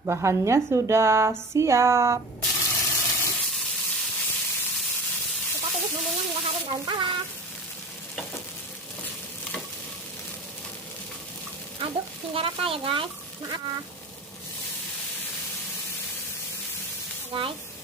Bahannya sudah siap. Kita tumis bumbunya hingga harum daun talas. Aduk hingga rata ya guys. Maaf. Guys.